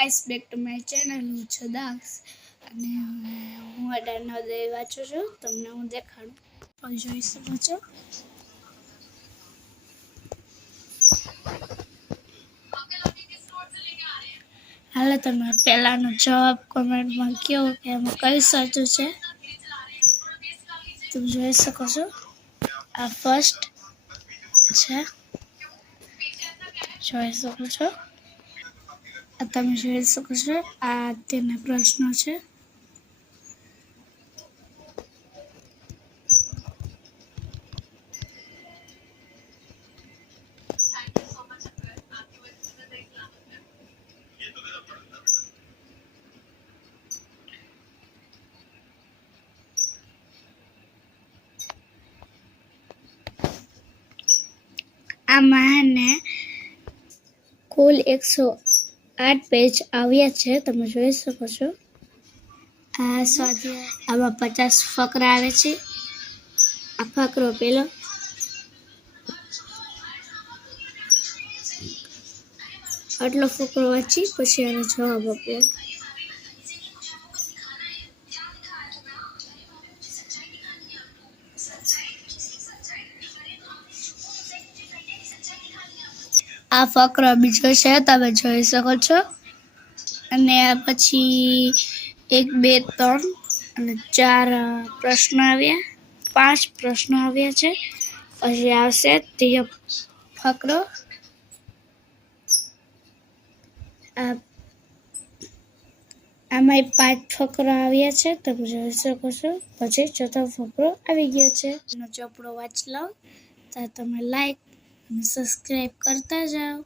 Guys back to my channel. હું છું દાક્ષ અને હું 18 વાંચું છું. તમને હું દેખાડું પણ જોઈ શકો છો. હાલો, તમે પહેલાનો જવાબ કોમેન્ટમાં કહો કે એમાં કઈ સાચું છે. તમે જોઈ શકો છો આ ફર્સ્ટ છે, જોઈ શકો છો. તમે જોઈ શકો છો આ તેના પ્રશ્નો છે. આમાં ને કુલ 108 પેજ આવ્યા છે. તમે જોઈ શકો છો. આમાં 50 ફકરા આવે છે. આ ફકરો પેલો, આટલો ફકરો વાંચી પછી આનો જવાબ આપ્યો. આ ફકરો બીજો છે, તમે જોઈ શકો છો. અને પછી 1 2 3 અને 4 પ્રશ્નો આવ્યા, 5 પ્રશ્નો આવ્યા છે. પછી આવશે ત્રીજો ફકરો. આમાં 5 ફકરો આવ્યા છે. તમે જોઈ શકો છો. પછી ચોથો ફકરો આવી ગયો છે. એનો ચોપડો વાંચી લો તો તમે લાઈક અને સબસ્ક્રાઈબ કરતા જાઓ.